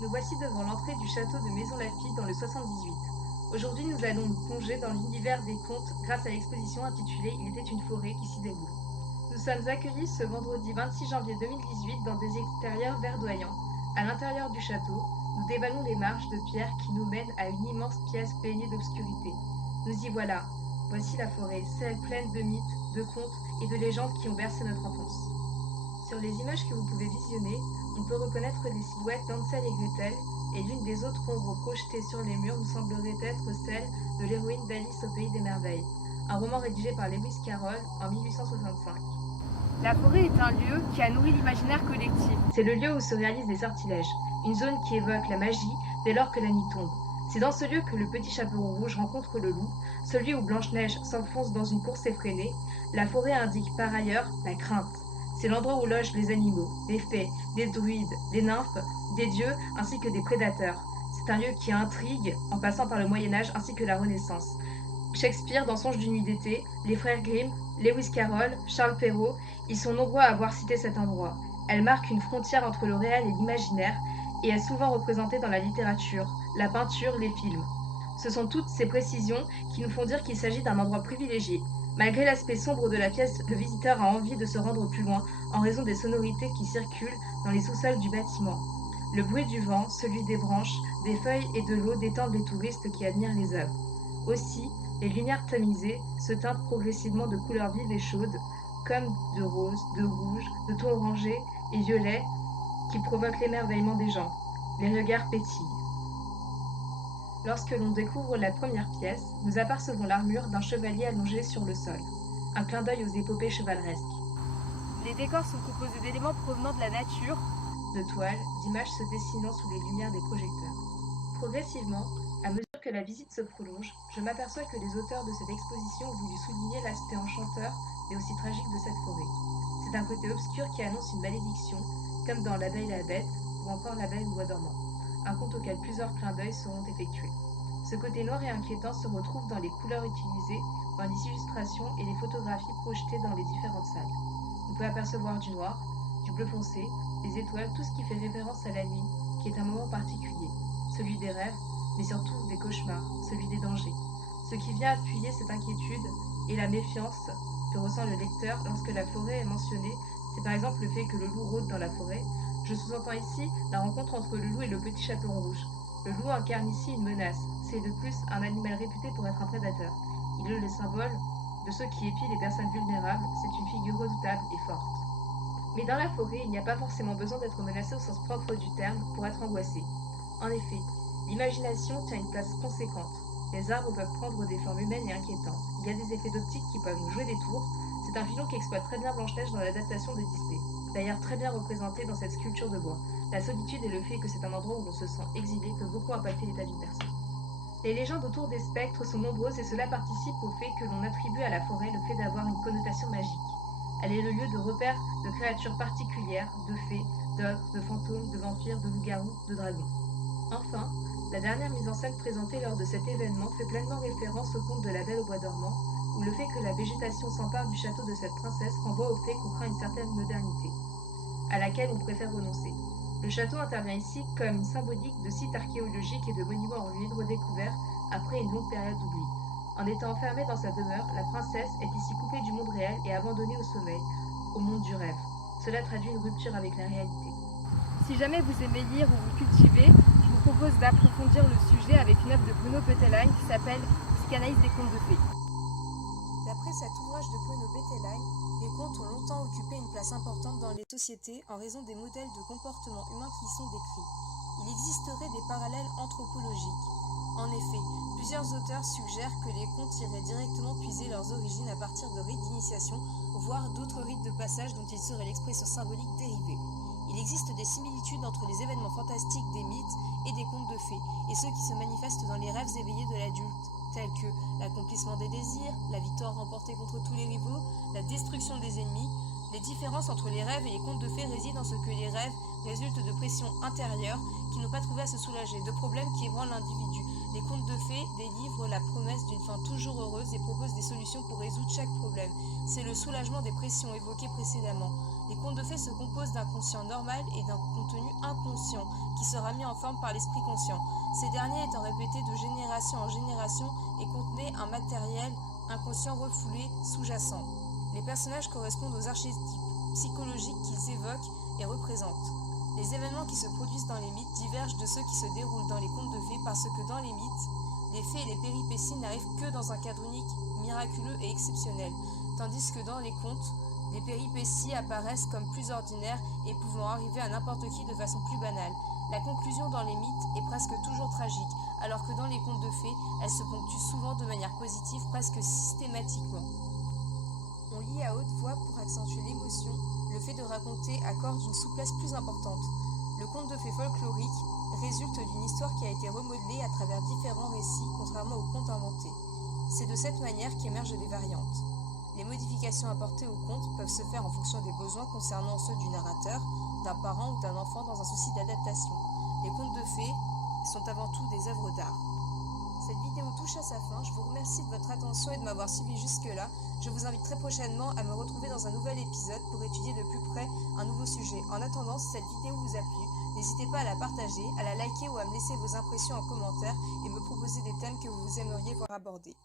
Nous voici devant l'entrée du château de Maisons-Laffitte dans le 78. Aujourd'hui, nous allons nous plonger dans l'univers des contes grâce à l'exposition intitulée « Il était une forêt » qui s'y déroule. Nous sommes accueillis ce vendredi 26 janvier 2018 dans des extérieurs verdoyants. À l'intérieur du château, nous dévalons les marches de pierre qui nous mènent à une immense pièce baignée d'obscurité. Nous y voilà. Voici la forêt, celle pleine de mythes, de contes et de légendes qui ont bercé notre enfance. Sur les images que vous pouvez visionner, on peut reconnaître les silhouettes d'Hansel et Gretel, et l'une des autres ombres projetées sur les murs nous semblerait être celle de l'héroïne d'Alice au Pays des Merveilles, un roman rédigé par Lewis Carroll en 1865. La forêt est un lieu qui a nourri l'imaginaire collectif. C'est le lieu où se réalisent des sortilèges, une zone qui évoque la magie dès lors que la nuit tombe. C'est dans ce lieu que le petit chaperon rouge rencontre le loup, celui où Blanche-Neige s'enfonce dans une course effrénée. La forêt indique par ailleurs la crainte. C'est l'endroit où logent les animaux, les fées, les druides, les nymphes, des dieux ainsi que des prédateurs. C'est un lieu qui intrigue en passant par le Moyen-Âge ainsi que la Renaissance. Shakespeare dans Songe d'une nuit d'été, les frères Grimm, Lewis Carroll, Charles Perrault, ils sont nombreux à avoir cité cet endroit. Elle marque une frontière entre le réel et l'imaginaire et est souvent représentée dans la littérature, la peinture, les films. Ce sont toutes ces précisions qui nous font dire qu'il s'agit d'un endroit privilégié. Malgré l'aspect sombre de la pièce, le visiteur a envie de se rendre plus loin en raison des sonorités qui circulent dans les sous-sols du bâtiment. Le bruit du vent, celui des branches, des feuilles et de l'eau détendent les touristes qui admirent les œuvres. Aussi, les lumières tamisées se teintent progressivement de couleurs vives et chaudes, comme de rose, de rouge, de tons orangés et violets qui provoquent l'émerveillement des gens. Les regards pétillent. Lorsque l'on découvre la première pièce, nous apercevons l'armure d'un chevalier allongé sur le sol. Un clin d'œil aux épopées chevaleresques. Les décors sont composés d'éléments provenant de la nature, de toiles, d'images se dessinant sous les lumières des projecteurs. Progressivement, à mesure que la visite se prolonge, je m'aperçois que les auteurs de cette exposition ont voulu souligner l'aspect enchanteur et aussi tragique de cette forêt. C'est un côté obscur qui annonce une malédiction, comme dans La Belle et la Bête ou encore La Belle au Bois dormant, un conte auquel plusieurs clins d'œil seront effectués. Ce côté noir et inquiétant se retrouve dans les couleurs utilisées, dans les illustrations et les photographies projetées dans les différentes salles. On peut apercevoir du noir, du bleu foncé, des étoiles, tout ce qui fait référence à la nuit, qui est un moment particulier, celui des rêves, mais surtout des cauchemars, celui des dangers. Ce qui vient appuyer cette inquiétude et la méfiance que ressent le lecteur lorsque la forêt est mentionnée, c'est par exemple le fait que le loup rôde dans la forêt. Je sous-entends ici la rencontre entre le loup et le petit chaperon rouge. Le loup incarne ici une menace. C'est de plus un animal réputé pour être un prédateur. Il est le symbole de ceux qui épient les personnes vulnérables. C'est une figure redoutable et forte. Mais dans la forêt, il n'y a pas forcément besoin d'être menacé au sens propre du terme pour être angoissé. En effet, l'imagination tient une place conséquente. Les arbres peuvent prendre des formes humaines et inquiétantes. Il y a des effets d'optique qui peuvent nous jouer des tours. C'est un filon qui exploite très bien Blanche-Neige dans l'adaptation de Disney. D'ailleurs très bien représenté dans cette sculpture de bois. La solitude et le fait que c'est un endroit où l'on se sent exilé peuvent beaucoup impacter l'état d'une personne. Les légendes autour des spectres sont nombreuses et cela participe au fait que l'on attribue à la forêt le fait d'avoir une connotation magique. Elle est le lieu de repère de créatures particulières, de fées, d'ogres, de fantômes, de vampires, de loups-garous, de dragons. Enfin, la dernière mise en scène présentée lors de cet événement fait pleinement référence au conte de La Belle au Bois dormant, où le fait que la végétation s'empare du château de cette princesse renvoie au fait qu'on craint une certaine modernité, à laquelle on préfère renoncer. Le château intervient ici comme une symbolique de site archéologique et de monuments en ruine redécouverts après une longue période d'oubli. En étant enfermée dans sa demeure, la princesse est ici coupée du monde réel et abandonnée au sommeil, au monde du rêve. Cela traduit une rupture avec la réalité. Si jamais vous aimez lire ou vous cultivez, je vous propose d'approfondir le sujet avec une œuvre de Bruno Bettelheim qui s'appelle Psychanalyse des contes de fées. D'après cet ouvrage de Bruno Bettelheim, les contes ont longtemps occupé une place importante dans les sociétés en raison des modèles de comportement humain qui y sont décrits. Il existerait des parallèles anthropologiques. En effet, plusieurs auteurs suggèrent que les contes iraient directement puiser leurs origines à partir de rites d'initiation, voire d'autres rites de passage dont ils seraient l'expression symbolique dérivée. Il existe des similitudes entre les événements fantastiques des mythes et des contes de fées, et ceux qui se manifestent dans les rêves éveillés de l'adulte, tels que l'accomplissement des désirs, la victoire remportée contre tous les rivaux, la destruction des ennemis. Les différences entre les rêves et les contes de fées résident dans ce que les rêves résultent de pressions intérieures qui n'ont pas trouvé à se soulager, de problèmes qui ébranlent l'individu, Les contes de fées délivrent la promesse d'une fin toujours heureuse et proposent des solutions pour résoudre chaque problème. C'est le soulagement des pressions évoquées précédemment. Les contes de fées se composent d'un conscient normal et d'un contenu inconscient qui sera mis en forme par l'esprit conscient. Ces derniers étant répétés de génération en génération et contenaient un matériel inconscient refoulé sous-jacent. Les personnages correspondent aux archétypes psychologiques qu'ils évoquent et représentent. Les événements qui se produisent dans les mythes divergent de ceux qui se déroulent dans les contes de fées parce que dans les mythes, les faits et les péripéties n'arrivent que dans un cadre unique, miraculeux et exceptionnel, tandis que dans les contes, les péripéties apparaissent comme plus ordinaires et pouvant arriver à n'importe qui de façon plus banale. La conclusion dans les mythes est presque toujours tragique, alors que dans les contes de fées, elle se ponctue souvent de manière positive, presque systématiquement. On lit à haute voix pour accentuer l'émotion, le fait de raconter accorde une souplesse plus importante. Le conte de fées folklorique résulte d'une histoire qui a été remodelée à travers différents récits, contrairement aux contes inventés. C'est de cette manière qu'émergent des variantes. Les modifications apportées au conte peuvent se faire en fonction des besoins concernant ceux du narrateur, d'un parent ou d'un enfant dans un souci d'adaptation. Les contes de fées sont avant tout des œuvres d'art. Cette vidéo touche à sa fin, je vous remercie de votre attention et de m'avoir suivi jusque-là. Je vous invite très prochainement à me retrouver dans un nouvel épisode pour étudier de plus près un nouveau sujet. En attendant, si cette vidéo vous a plu, n'hésitez pas à la partager, à la liker ou à me laisser vos impressions en commentaire et me proposer des thèmes que vous aimeriez voir abordés.